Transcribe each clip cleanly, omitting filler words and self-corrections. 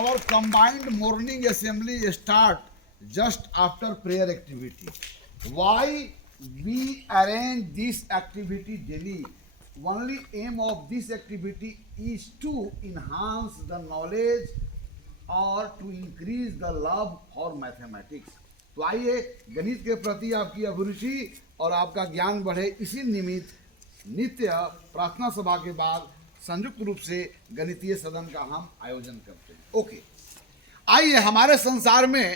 our combined morning assembly start just after prayer activity. Why we arrange this activity daily? Only aim of this activity is to enhance the knowledge और to increase the love for mathematics. तो आइए गणित के प्रति आपकी अभिरुचि और आपका ज्ञान बढ़े, इसी निमित्त नित्य प्रार्थना सभा के बाद संयुक्त रूप से गणितीय सदन का हम आयोजन करते हैं। ओके, आइए, हमारे संसार में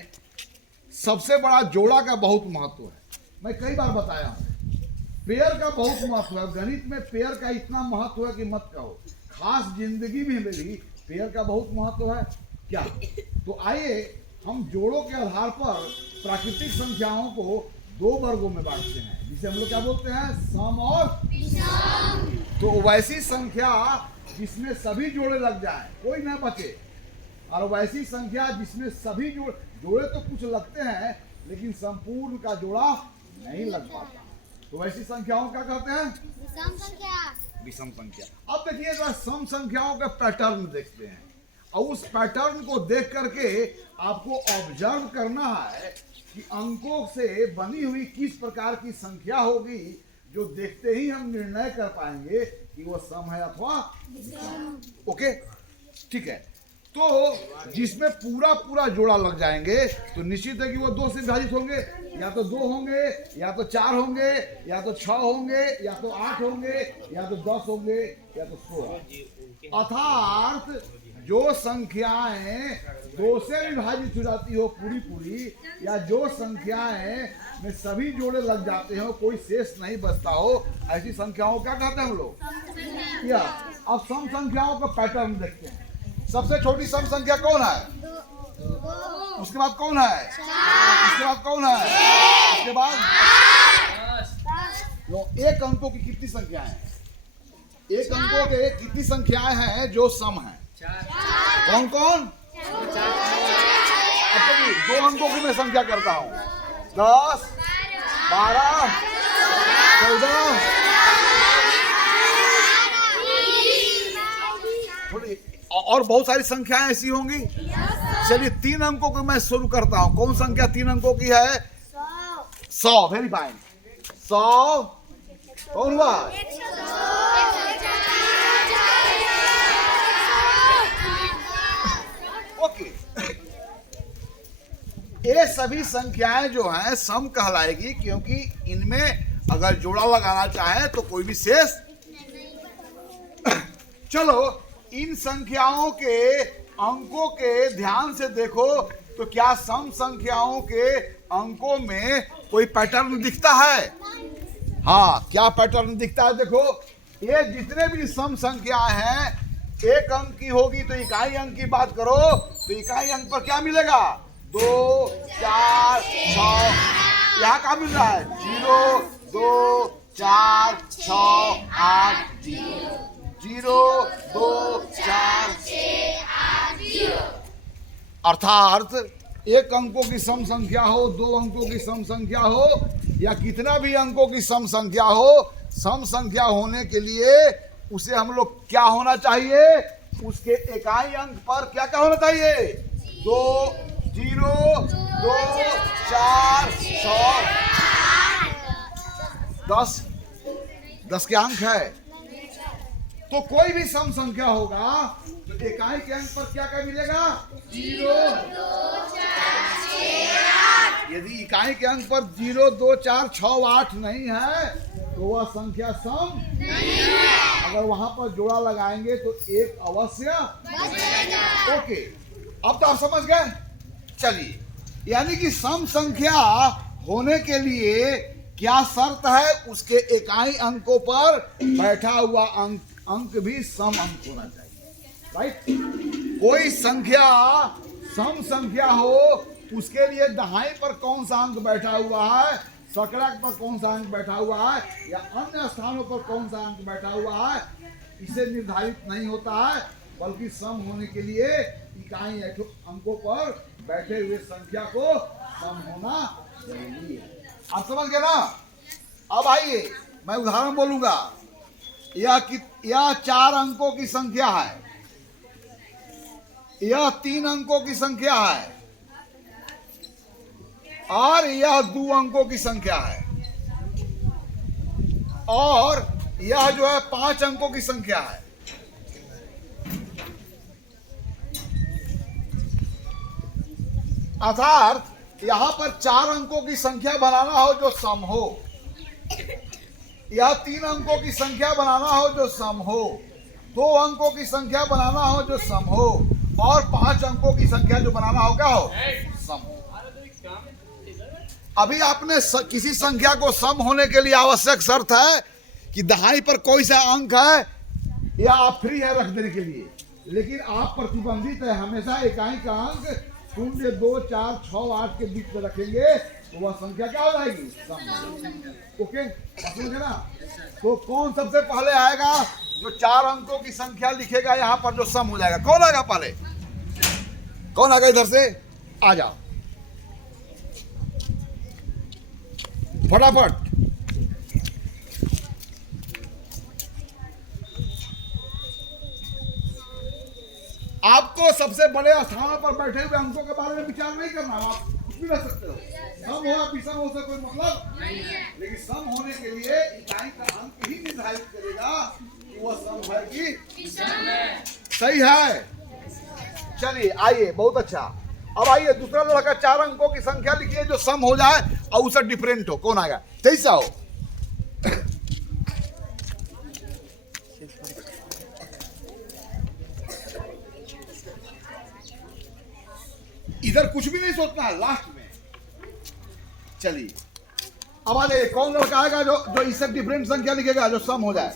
सबसे बड़ा जोड़ा का बहुत महत्व है। मैं कई बार बताया हूँ, पेयर का बहुत महत्व है। गणित में पेयर का इतना महत्व है कि मत कहो। खास जिंदगी में भी पेयर का बहुत महत्व है। क्या? तो आइए हम जोड़ों के आधार पर प्राकृतिक संख्याओं को दो वर्गों में बांटते हैं, जिसे हम लोग क्या बोलते हैं? सम और विषम। तो वैसी संख्या जिसमें सभी जोड़े लग जाए, कोई ना बचे, और वैसी संख्या जिसमें सभी जोड़े तो कुछ लगते हैं लेकिन संपूर्ण का जोड़ा नहीं लग पाता, तो वैसी संख्याओं का कहते हैं विषम संख्या। विषम संख्या। अब देखिए, सम संख्याओं का पैटर्न देखते हैं, और उस पैटर्न को देख करके आपको ऑब्जर्व करना है कि अंकों से बनी हुई किस प्रकार की संख्या होगी, जो देखते ही हम निर्णय कर पाएंगे कि वो सम है अथवा विषम। ओके, ठीक है। तो जिसमें पूरा पूरा जोड़ा लग जाएंगे तो निश्चित है कि वो दो से विभाजित होंगे, या तो 2 होंगे, या तो 4 होंगे, या तो 6 होंगे, या तो 8 होंगे, या तो 10 होंगे, या तो 16। अर्थात जो संख्याएं 2 से विभाजित हो जाती हो पूरी पूरी, या जो संख्याएं में सभी जोड़े लग जाते हो, कोई शेष नहीं बचता हो, ऐसी संख्याओं क्या कहते हैं हम लोग? या अब सम संख्याओं का पैटर्न देखते हैं। सबसे छोटी सम संख्या कौन है? 2। उसके बाद कौन है? 4। उसके बाद कौन है? 6। उसके बाद 10। एक अंकों की कितनी संख्याएं हैं? एक अंकों के कितनी संख्याएं हैं जो सम हैं? 4। कौन कौन? 2 अंकों की मैं संख्या करता हूँ। 10, 12, 14, और बहुत सारी संख्याएं ऐसी होंगी। चलिए 3 अंकों को मैं शुरू करता हूं। कौन संख्या 3 अंकों की है? 100। Very fine. 100 कौन हुआ? ओके, ये सभी संख्याएं जो हैं सम कहलाएगी, क्योंकि इनमें अगर जोड़ा लगाना चाहे तो कोई भी शेष। चलो, इन संख्याओं के अंकों के ध्यान से देखो तो क्या सम संख्याओं के अंकों में कोई पैटर्न दिखता है? हाँ, क्या पैटर्न दिखता है? देखो, ये जितने भी सम संख्याएं हैं, एक अंक की होगी तो इकाई अंक की बात करो तो इकाई अंक पर क्या मिलेगा? 2, 4, 6। यहाँ क्या मिल रहा है? 0, 2, 4, 6, 8, 0, 2, 4, 6, 8, 0। अर्थात एक अंकों की सम संख्या हो, 2 अंकों की सम संख्या हो, या कितना भी अंकों की सम संख्या हो, सम संख्या होने के लिए उसे हम लोग क्या होना चाहिए? उसके इकाई अंक पर क्या क्या होना चाहिए? 2, 0, 2, 4, 6, 10 के अंक है। तो कोई भी सम संख्या होगा तो इकाई के अंक पर क्या क्या मिलेगा? 0, 2, 4, 6, 8। यदि इकाई के अंक पर 0, 2, 4, 6, 8 नहीं है तो वह संख्या सम नहीं है। अगर वहां पर जोड़ा लगाएंगे तो एक अवश्य बचेगा। ओके, अब तो आप समझ गए। चलिए, यानी कि सम संख्या होने के लिए क्या शर्त है? उसके इकाई अंकों पर बैठा हुआ अंक भी सम अंक होना चाहिए। राइट? कोई संख्या सम संख्या हो, उसके लिए दहाई पर कौन सा अंक बैठा हुआ है, सकड़क पर कौन सा अंक बैठा हुआ है, या अन्य स्थानों पर कौन सा अंक बैठा हुआ है, इसे निर्धारित नहीं होता है, बल्कि सम होने के लिए इकाई अंकों पर बैठे हुए संख्या को सम होना जरूरी है। आप समझ गए ना? अब आइए, मैं उदाहरण बोलूंगा। यह 4 अंकों की संख्या है। यह 3 अंकों की संख्या है और यह 2 अंकों की संख्या है और यह जो है 5 अंकों की संख्या है। अर्थात यहां पर 4 अंकों की संख्या बनाना हो जो सम हो, यह 3 अंकों की संख्या बनाना हो जो सम हो, 2 अंकों की संख्या बनाना हो जो सम हो और 5 अंकों की संख्या जो बनाना हो क्या हो, सम हो। अभी आपने किसी संख्या को सम होने के लिए आवश्यक शर्त है कि दहाई पर कोई सा अंक है या आप फ्री है रख देने के लिए, लेकिन आप प्रतिबंधित है हमेशा इकाई का अंक 0, 2, 4, 6, 8 के बीच में रखेंगे तो वह संख्या क्या हो जाएगी, सम। ओके, समझे ना? तो कौन सबसे पहले आएगा जो 4 अंकों की संख्या लिखेगा यहाँ पर जो सम हो जाएगा? कौन आएगा पहले? कौन आएगा? इधर से आ जाओ फटाफट। आपको सबसे बड़े स्थानों पर बैठे हुए अंकों के बारे में विचार नहीं करना, आप कुछ भी रह सकते हो। सम हो या विषम हो से कोई मतलब नहीं है, लेकिन सम होने के लिए इकाई का अंक ही निर्धारित करेगा कि वह सम है कि विषम है। सही है? चलिए आइए, बहुत अच्छा। अब आइए दूसरा लड़का 4 अंकों की संख्या लिखिए जो सम हो जाए और उससे डिफरेंट हो। कौन आएगा? कैसा हो? इधर कुछ भी नहीं सोचना है, लास्ट में। चलिए अब आ जाइए, कौन लड़का आएगा जो इससे डिफरेंट संख्या लिखेगा जो सम हो जाए?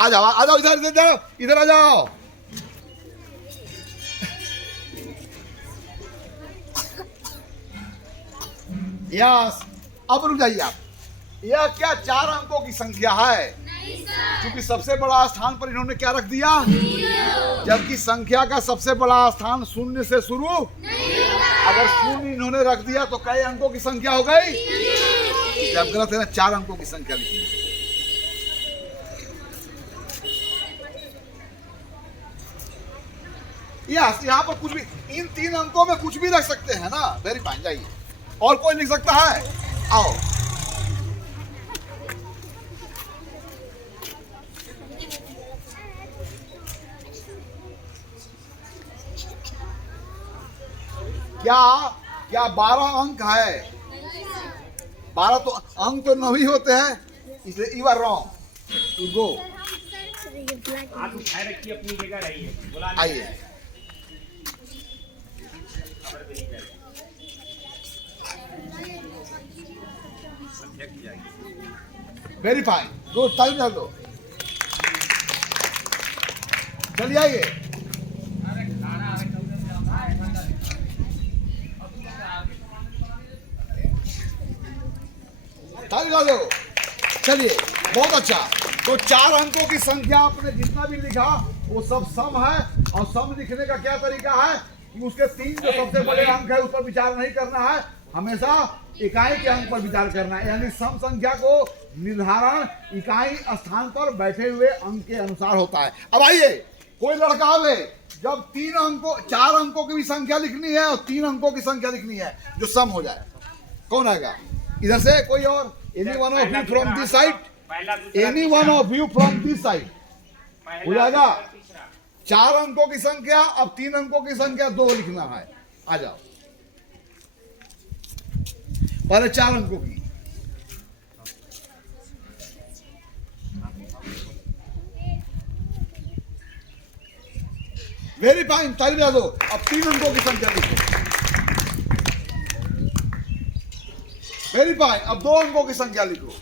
आ जाओ आ जाओ, इधर इधर जाओ, इधर आ जाओ। यस, अब रुक जाइए आप। यह क्या 4 अंकों की संख्या है? क्योंकि सबसे बड़ा स्थान पर इन्होंने क्या रख दिया, जबकि संख्या का सबसे बड़ा स्थान 0 से शुरू। अगर 0 इन्होंने रख दिया तो कई अंकों की संख्या हो गई? जब गलत है ना, 4 अंकों की संख्या लिखी। यस, यहाँ पर कुछ भी, इन 3 अंकों में कुछ भी रख सकते हैं ना। वेरी फाइन, जाइए। और कोई लिख सकता है? आओ। क्या 12 अंक है? 12 तो अंक तो 9 ही होते हैं, इसलिए you are wrong. You go, हाथ उठाए रखिए, अपनी जगह रहिए। आइए। वेरी फाइन, गुड, टाइम कर दो। चलिए आइए। टाइम कर दो। चलिए, बहुत अच्छा। तो 4 अंकों की संख्या आपने जितना भी लिखा वो सब सम है, और सम लिखने का क्या तरीका है कि उसके 3 जो सबसे बड़े अंक है उस पर विचार नहीं करना है, हमेशा इकाई के अंक पर विचार करना है। यानी सम संख्या को निर्धारण इकाई स्थान पर बैठे हुए अंक के अनुसार होता है। अब आइए, कोई लड़का आवे, जब 4 अंकों की भी संख्या लिखनी है और 3 अंकों की संख्या लिखनी है जो सम हो जाए, कौन आएगा? इधर से कोई और? Any one of you from this side, any one of you from this side हो जाएगा। 4 अंकों की संख्या, अब 3 अंकों की संख्या 2 लिखना है। आ जाओ, पहले 4 अंकों की। वेरी फाइन, ताली बजा दो। अब 3 अंकों की संख्या लिखो। वेरी फाइन, अब 2 अंकों की संख्या लिखो।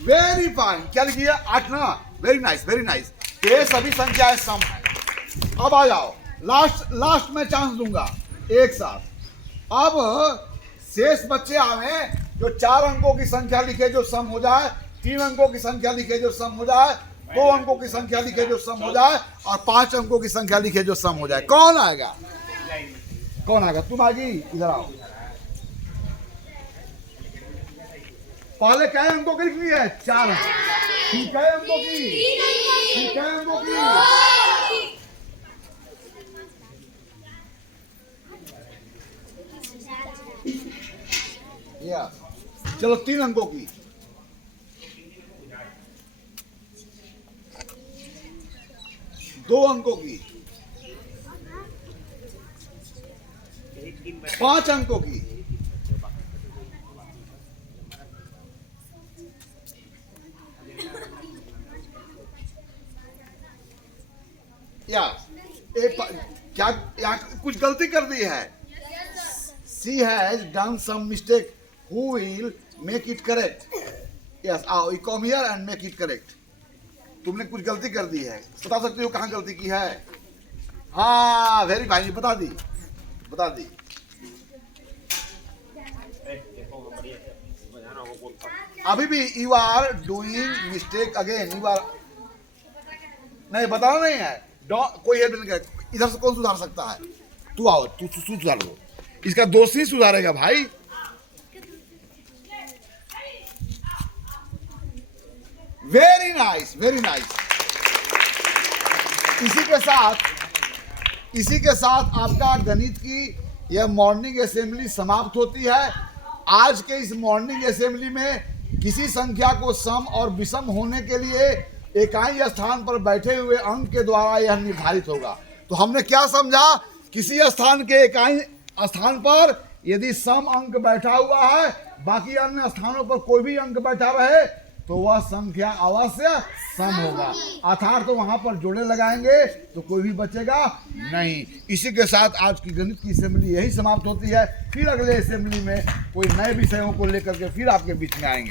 वेरी फाइन, क्या लिखिए? 8 ना। Very nice, very nice. ये सभी संख्याएं सम है। अब आ जाओ, लास्ट में चांस दूंगा एक साथ। अब शेष बच्चे आवे जो 4 अंकों की संख्या लिखे जो सम हो जाए, 3 अंकों की संख्या लिखे जो सम हो जाए, 2 अंकों की संख्या लिखे जो सम हो जाए, और 5 अंकों की संख्या लिखे जो सम हो जाए। कौन आएगा? कौन आएगा? तुम आएगी, इधर आओ। पहले कै अंकों की लिखनी है? 4 अंक। कै अंकों की? कै अंकों की? या चलो 3 अंकों की, दो अंकों की, 5 अंकों की, या क्या या कुछ गलती कर दी है? She has done some mistake. Who will make it correct? Yes, आओ, you come here and make it correct. तुमने कुछ गलती कर दी है, बता सकते हो कहाँ गलती की है? हाँ, वेरी भाई बता दी, बता दी। अभी भी you are doing mistake again, you are नहीं बताना नहीं है, कोई हेल्प नहीं करे, इधर से कौन सुधार सकता है? तू आओ, तू सुधार दो, इसका दोषी सुधारेगा भाई। Very nice, very nice. इसी के साथ आपका गणित की यह मॉर्निंग असेंबली समाप्त होती है। आज के इस मॉर्निंग असेंबली में किसी संख्या को सम और विषम होने के लिए इकाई स्थान पर बैठे हुए अंक के द्वारा यह निर्धारित होगा। तो हमने क्या समझा? किसी स्थान के इकाई स्थान पर यदि सम अंक बैठा हुआ है, बाकी अन्य स्थानों पर कोई भी अंक बैठा रहे, तो वह संख्या अवश्य सम होगा, अर्थात तो वहां पर जोड़े लगाएंगे तो कोई भी बचेगा नहीं। इसी के साथ आज की गणित की असेंबली यही समाप्त होती है। फिर अगले असेंबली में कोई नए विषयों को लेकर के फिर आपके बीच में आएंगे।